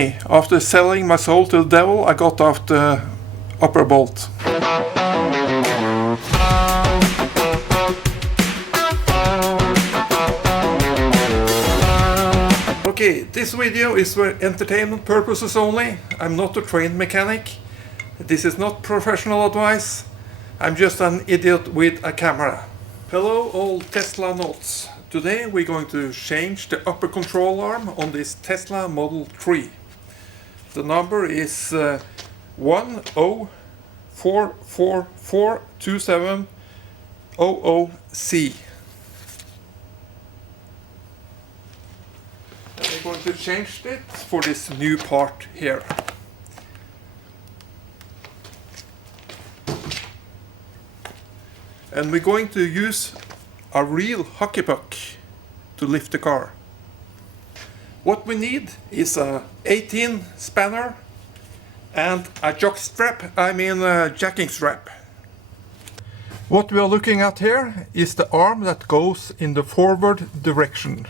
After selling my soul to the devil, I got off the upper bolt. Okay, this video is for entertainment purposes only. I'm not a trained mechanic. This is not professional advice. I'm just an idiot with a camera. Hello all Tesla nuts. Today we're going to change the upper control arm on this Tesla Model 3. The number is 104442700C. And we're going to change it for this new part here. And we're going to use a real hockey puck to lift the car. What we need is a 18 spanner and a jacking strap. What we are looking at here is the arm that goes in the forward direction,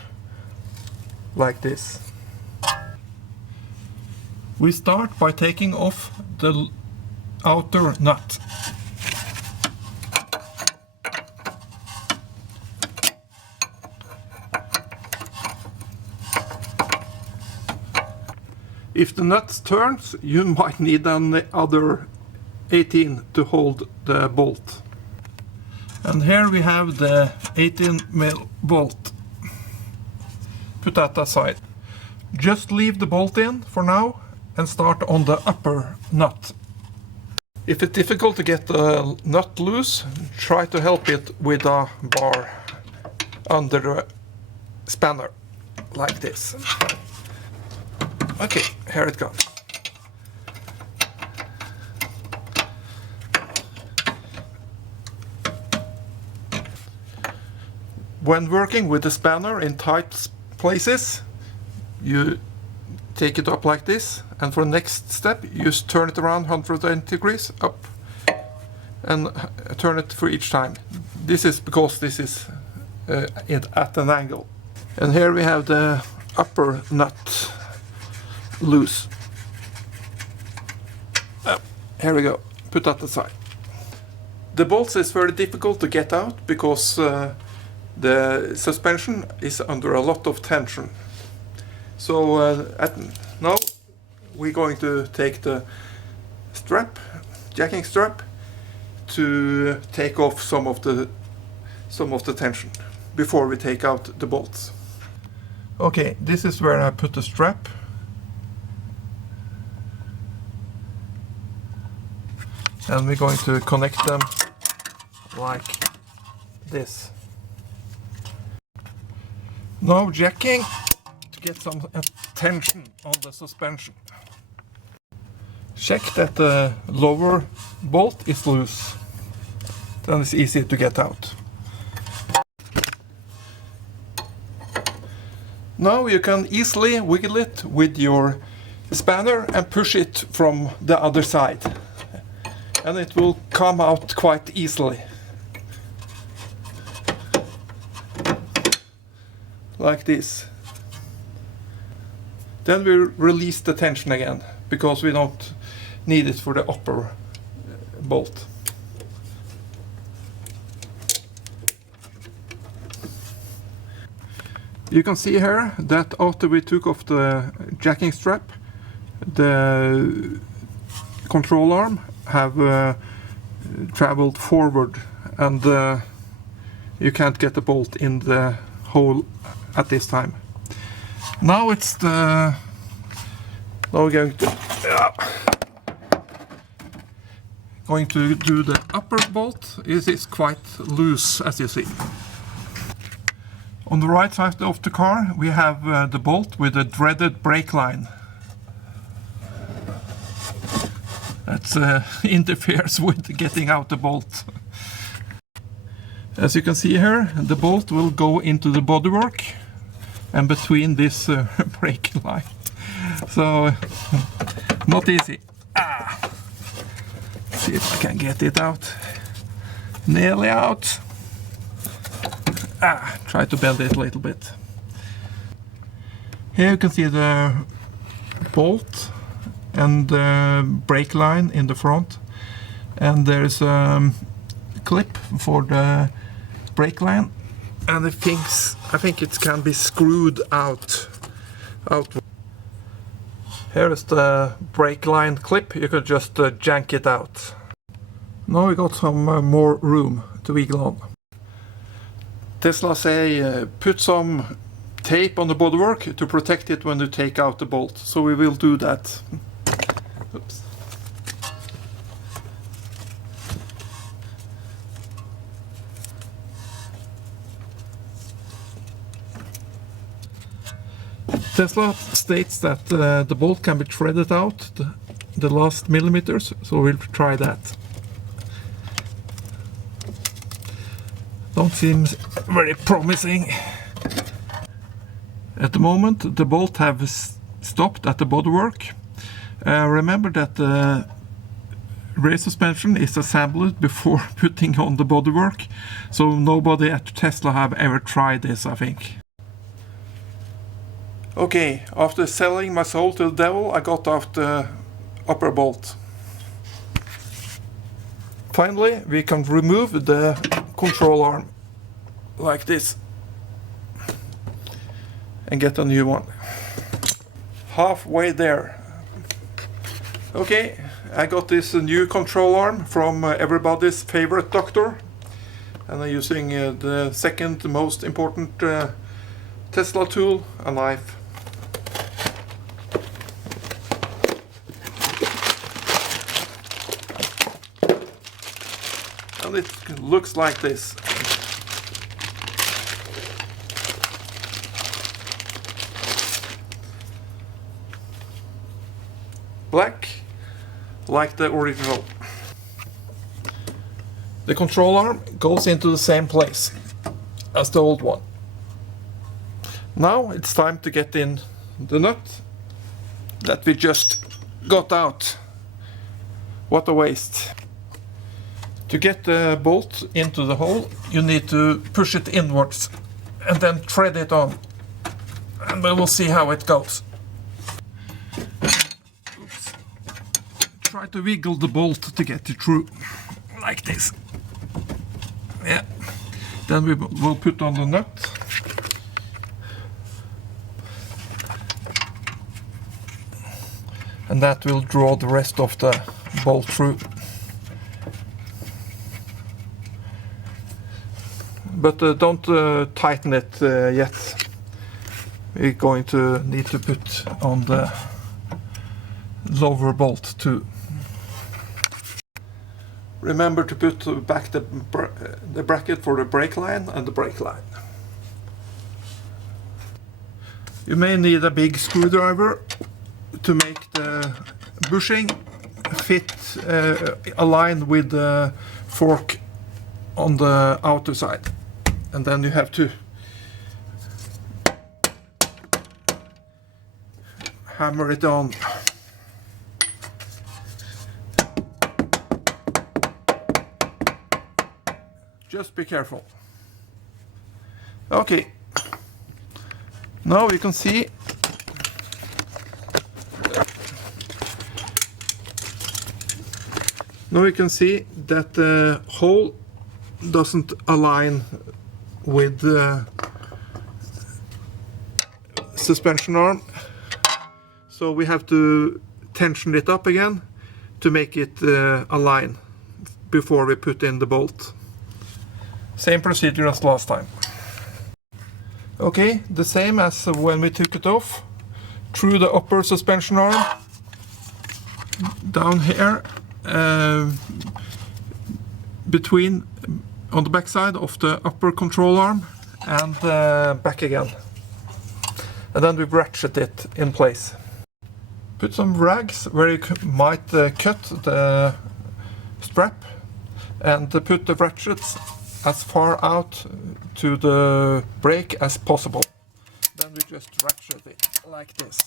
like this. We start by taking off the outer nut. If the nut turns, you might need another 18 to hold the bolt. And here we have the 18mm bolt. Put that aside. Just leave the bolt in for now and start on the upper nut. If it's difficult to get the nut loose, try to help it with a bar under the spanner, like this. Okay, here it goes. When working with the spanner in tight places, you take it up like this, and for the next step you just turn it around 180 degrees up and turn it for each time. This is because this is at an angle. And here we have the upper nut loose. Here we go. Put that aside. The bolts is very difficult to get out because the suspension is under a lot of tension. So now we're going to take the jacking strap, to take off some of the tension before we take out the bolts. Okay, this is where I put the strap. And we're going to connect them like this. Now jacking to get some tension on the suspension. Check that the lower bolt is loose. Then it's easy to get out. Now you can easily wiggle it with your spanner and push it from the other side. And it will come out quite easily. Like this. Then we release the tension again, because we don't need it for the upper bolt. You can see here that after we took off the jacking strap, the control arm have traveled forward, and you can't get the bolt in the hole at this time. Now we're going to do the upper bolt. It is quite loose, as you see. On the right side of the car we have the bolt with the dreaded brake line. That interferes with getting out the bolt. As you can see here, the bolt will go into the bodywork and between this brake line. So, not easy. See if I can get it out. Nearly out. Try to bend it a little bit. Here you can see the bolt and the brake line in the front, and there's a clip for the brake line, and I think it can be screwed out. Here is the brake line clip. You could just jank it out. Now we got some more room to wiggle on. Tesla say put some tape on the bodywork to protect it when you take out the bolt, so we will do that. Oops. Tesla states that the bolt can be threaded out, the last millimeters, so we'll try that. Don't seem very promising. At the moment the bolt has stopped at the bodywork. Remember that the rear suspension is assembled before putting on the bodywork, so nobody at Tesla have ever tried this, I think. Okay, after selling my soul to the devil, I got off the upper bolt. Finally, we can remove the control arm like this and get a new one. Halfway there. Okay, I got this new control arm from everybody's favorite doctor, and I'm using the second most important Tesla tool, a knife. And it looks like this. Black, like the original. The control arm goes into the same place as the old one. Now it's time to get in the nut that we just got out. What a waste. To get the bolt into the hole, you need to push it inwards and then thread it on. And we will see how it goes. Oops. Try to wiggle the bolt to get it through, like this. Yeah. Then we will put on the nut. And that will draw the rest of the bolt through. But don't tighten it yet. We're going to need to put on the lower bolt too. Remember to put back the bracket for the brake line and the brake line. You may need a big screwdriver to make the bushing fit align with the fork on the outer side. And then you have to hammer it on. Just be careful. Okay. Now you can see that the hole doesn't align with the suspension arm, so we have to tension it up again to make it align before we put in the bolt. Same procedure as last time. Okay, the same as when we took it off. Through the upper suspension arm, down here, between on the back side of the upper control arm, and back again. And then we ratchet it in place. Put some rags where you might cut the strap, and put the ratchets as far out to the brake as possible. Then we just ratchet it like this.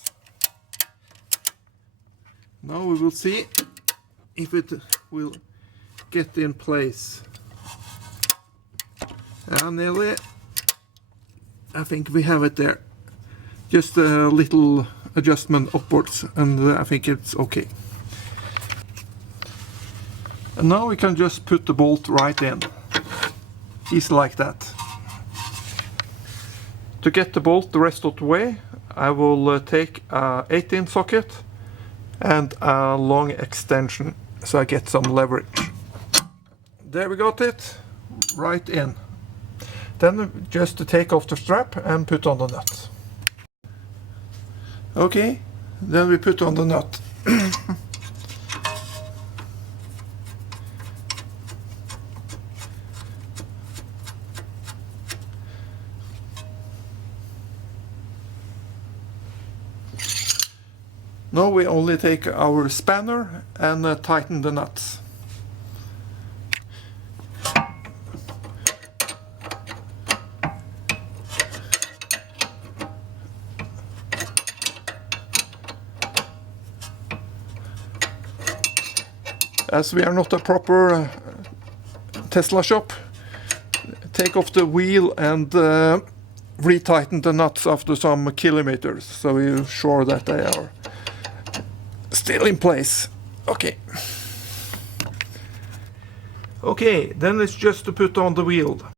Now we will see if it will get in place. And nearly, I think we have it there. Just a little adjustment upwards, and I think it's okay. And now we can just put the bolt right in, easy like that. To get the bolt the rest of the way, I will take a 18 socket and a long extension, so I get some leverage. There we got it, right in. Then just to take off the strap and put on the nut. Okay, then we put on the nut. Now we only take our spanner and tighten the nuts. As we are not a proper Tesla shop, take off the wheel and retighten the nuts after some kilometers, so we're sure that they are still in place. Okay. Okay, then it's just to put on the wheel.